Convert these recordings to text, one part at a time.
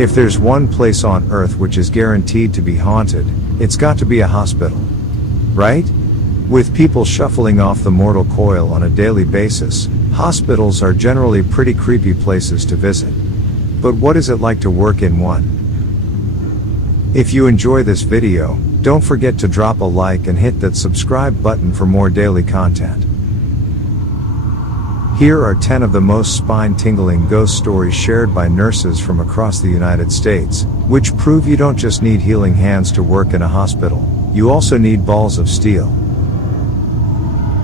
If there's one place on Earth which is guaranteed to be haunted, it's got to be a hospital. Right? With people shuffling off the mortal coil on a daily basis, hospitals are generally pretty creepy places to visit. But what is it like to work in one? If you enjoy this video, don't forget to drop a like and hit that subscribe button for more daily content. Here are 10 of the most spine-tingling ghost stories shared by nurses from across the United States, which prove you don't just need healing hands to work in a hospital, you also need balls of steel.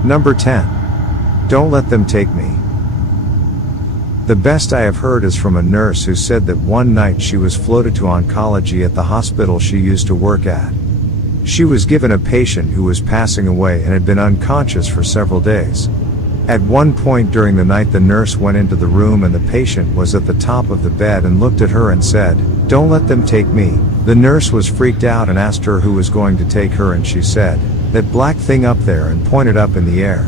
Number 10. Don't let them take me. The best I have heard is from a nurse who said that one night she was floated to oncology at the hospital she used to work at. She was given a patient who was passing away and had been unconscious for several days. At one point during the night, the nurse went into the room and the patient was at the top of the bed and looked at her and said, "Don't let them take me." The nurse was freaked out and asked her who was going to take her, and she said, "That black thing up there," and pointed up in the air.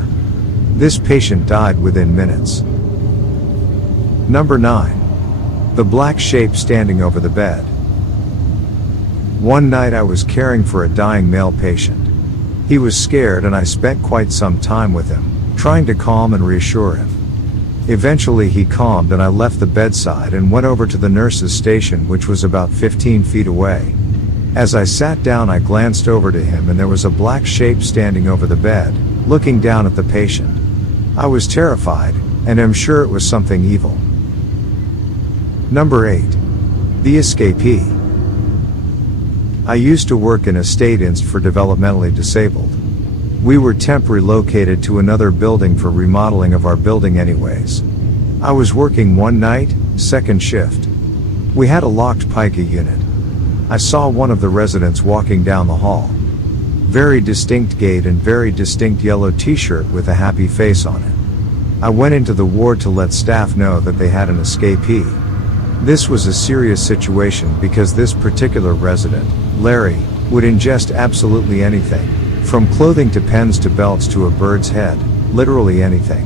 This patient died within minutes. Number 9. The black shape standing over the bed. One night I was caring for a dying male patient. He was scared and I spent quite some time with him, trying to calm and reassure him. Eventually he calmed and I left the bedside and went over to the nurse's station, which was about 15 feet away. As I sat down, I glanced over to him and there was a black shape standing over the bed, looking down at the patient. I was terrified, and am sure it was something evil. Number 8. The Escapee. I used to work in a state inst for developmentally disabled. We were temp relocated to another building for remodeling of our building anyways. I was working one night, second shift. We had a locked pica unit. I saw one of the residents walking down the hall. Very distinct gait and very distinct yellow t-shirt with a happy face on it. I went into the ward to let staff know that they had an escapee. This was a serious situation because this particular resident, Larry, would ingest absolutely anything. From clothing to pens to belts to a bird's head, literally anything.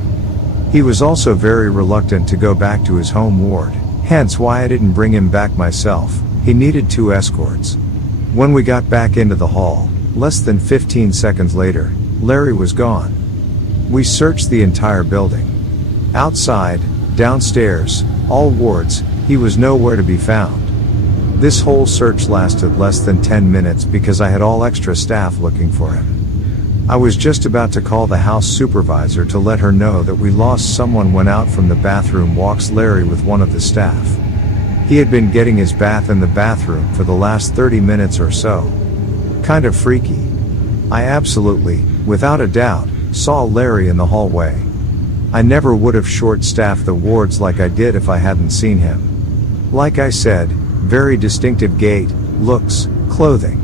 He was also very reluctant to go back to his home ward, hence why I didn't bring him back myself. He needed 2 escorts. When we got back into the hall, less than 15 seconds later, Larry was gone. We searched the entire building. Outside, downstairs, all wards, he was nowhere to be found. This whole search lasted less than 10 minutes because I had all extra staff looking for him. I was just about to call the house supervisor to let her know that we lost someone when out from the bathroom walks Larry with one of the staff. He had been getting his bath in the bathroom for the last 30 minutes or so. Kind of freaky. I absolutely, without a doubt, saw Larry in the hallway. I never would have short-staffed the wards like I did if I hadn't seen him. Like I said, very distinctive gait, looks, clothing.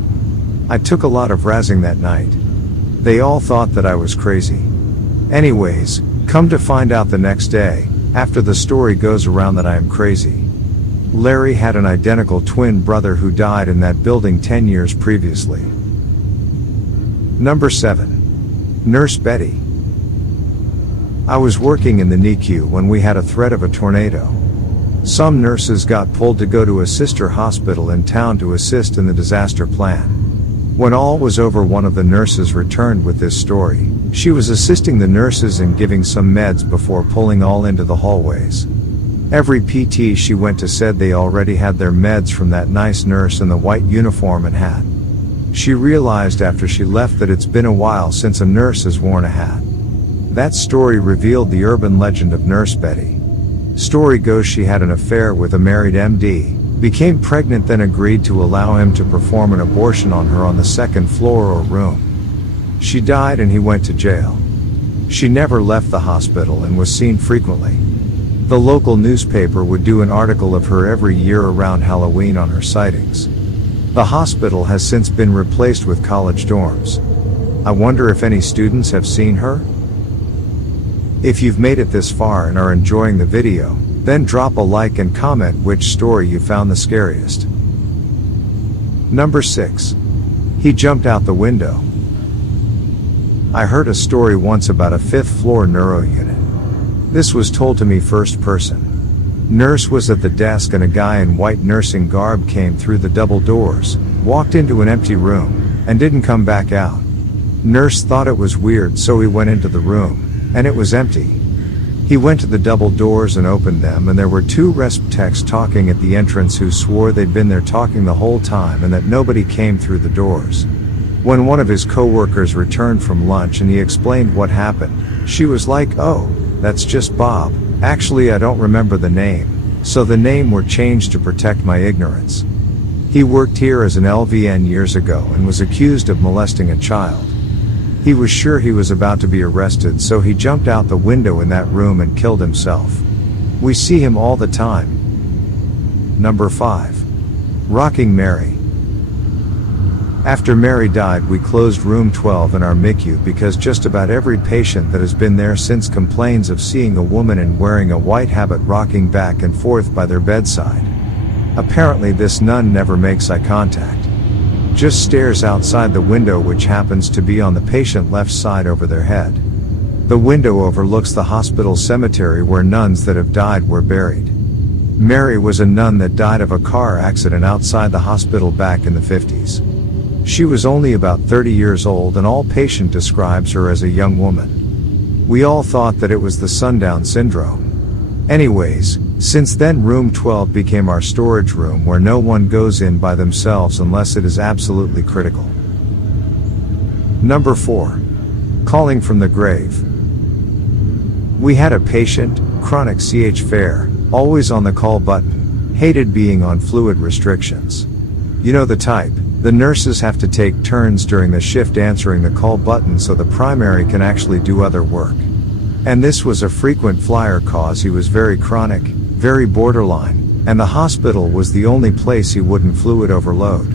I took a lot of razzing that night. They all thought that I was crazy. Anyways, come to find out the next day, after the story goes around that I am crazy. Larry had an identical twin brother who died in that building 10 years previously. Number 7. Nurse Betty. I was working in the NICU when we had a threat of a tornado. Some nurses got pulled to go to a sister hospital in town to assist in the disaster plan. When all was over, one of the nurses returned with this story. She was assisting the nurses in giving some meds before pulling all into the hallways. Every PT she went to said they already had their meds from that nice nurse in the white uniform and hat. She realized after she left that it's been a while since a nurse has worn a hat. That story revealed the urban legend of Nurse Betty. Story goes she had an affair with a married MD, became pregnant, then agreed to allow him to perform an abortion on her on the 2nd floor or room. She died and he went to jail. She never left the hospital and was seen frequently. The local newspaper would do an article of her every year around Halloween on her sightings. The hospital has since been replaced with college dorms. I wonder if any students have seen her? If you've made it this far and are enjoying the video, then drop a like and comment which story you found the scariest. Number 6. He jumped out the window. I heard a story once about a 5th floor neuro unit. This was told to me first person. Nurse was at the desk and a guy in white nursing garb came through the double doors, walked into an empty room, and didn't come back out. Nurse thought it was weird, so he went into the room, and it was empty. He went to the double doors and opened them, and there were two resp techs talking at the entrance who swore they'd been there talking the whole time and that nobody came through the doors. When one of his co-workers returned from lunch and he explained what happened, she was like, "Oh, that's just Bob. Actually, I don't remember the name, so the name were changed to protect my ignorance. He worked here as an LVN years ago and was accused of molesting a child. He was sure he was about to be arrested, so he jumped out the window in that room and killed himself. We see him all the time." Number 5. Rocking Mary. After Mary died, we closed room 12 in our MICU because just about every patient that has been there since complains of seeing a woman in wearing a white habit rocking back and forth by their bedside. Apparently this nun never makes eye contact. Just stares outside the window, which happens to be on the patient left side over their head. The window overlooks the hospital cemetery where nuns that have died were buried. Mary was a nun that died of a car accident outside the hospital back in the 50s. She was only about 30 years old and all patient describes her as a young woman. We all thought that it was the sundown syndrome. Anyways, since then room 12 became our storage room where no one goes in by themselves unless it is absolutely critical. Number 4. Calling from the grave. We had a patient, chronic CH fair, always on the call button, hated being on fluid restrictions. You know the type. The nurses have to take turns during the shift answering the call button so the primary can actually do other work. And this was a frequent flyer cause he was very chronic, very borderline, and the hospital was the only place he wouldn't fluid overload.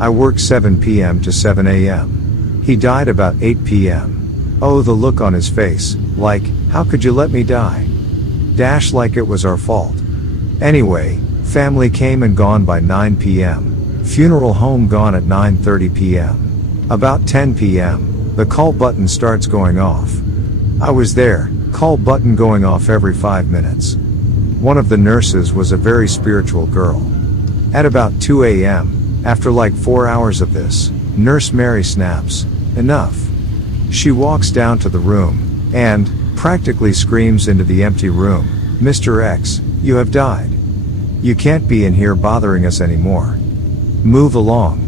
I worked 7 p.m. to 7 a.m. He died about 8 p.m. Oh, the look on his face, like, how could you let me die? Dash like it was our fault. Anyway, family came and gone by 9 p.m. Funeral home gone at 9:30 p.m. About 10 p.m., the call button starts going off. I was there, call button going off every 5 minutes. One of the nurses was a very spiritual girl. At about 2 a.m., after like 4 hours of this, Nurse Mary snaps, "Enough." She walks down to the room, and, practically screams into the empty room, "Mr. X, you have died. You can't be in here bothering us anymore. Move along.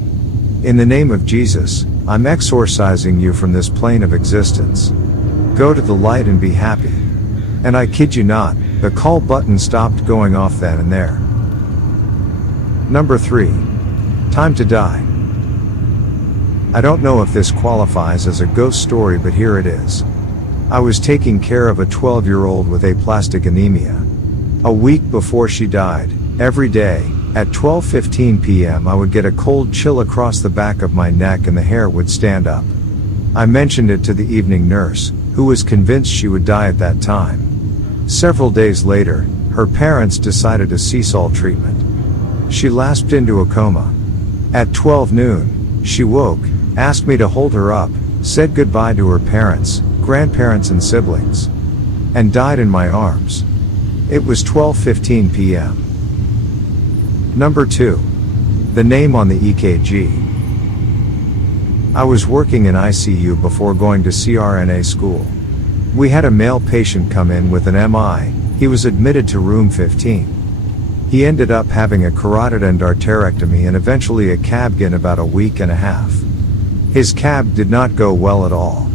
In the name of Jesus, I'm exorcising you from this plane of existence. Go to the light and be happy." And I kid you not, the call button stopped going off then and there. Number 3. Time to die. I don't know if this qualifies as a ghost story, but here it is. I was taking care of a 12-year-old with aplastic anemia. A week before she died, every day, at 12:15 p.m. I would get a cold chill across the back of my neck and the hair would stand up. I mentioned it to the evening nurse, who was convinced she would die at that time. Several days later, her parents decided a sea-salt treatment. She lapsed into a coma. At 12 noon, she woke, asked me to hold her up, said goodbye to her parents, grandparents and siblings, and died in my arms. It was 12:15 p.m. Number 2. The name on the EKG. I was working in ICU before going to CRNA school. We had a male patient come in with an MI. He was admitted to room 15. He ended up having a carotid endarterectomy and eventually a CABG in about a week and a half. His CABG did not go well at all.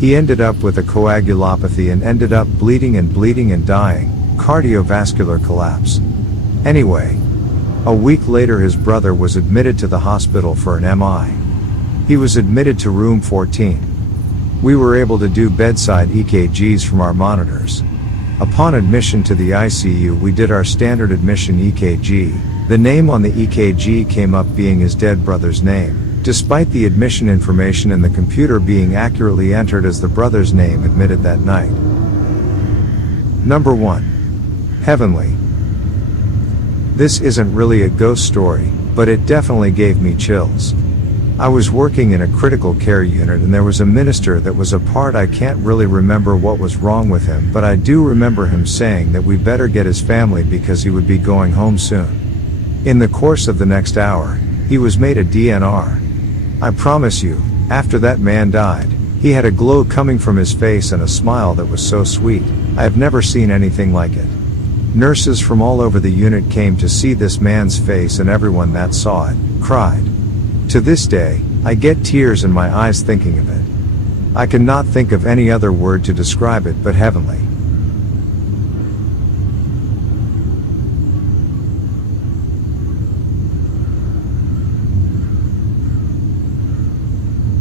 He ended up with a coagulopathy and ended up bleeding and dying, cardiovascular collapse. Anyway, a week later his brother was admitted to the hospital for an MI. He was admitted to room 14. We were able to do bedside EKGs from our monitors. Upon admission to the ICU we did our standard admission EKG. The name on the EKG came up being his dead brother's name, despite the admission information in the computer being accurately entered as the brother's name admitted that night. Number 1. Heavenly. This isn't really a ghost story, but it definitely gave me chills. I was working in a critical care unit and there was a minister that was apart. I can't really remember what was wrong with him, but I do remember him saying that we better get his family because he would be going home soon. In the course of the next hour, he was made a DNR. I promise you, after that man died, he had a glow coming from his face and a smile that was so sweet. I have never seen anything like it. Nurses from all over the unit came to see this man's face, and everyone that saw it cried. To this day, I get tears in my eyes thinking of it. I cannot think of any other word to describe it but heavenly.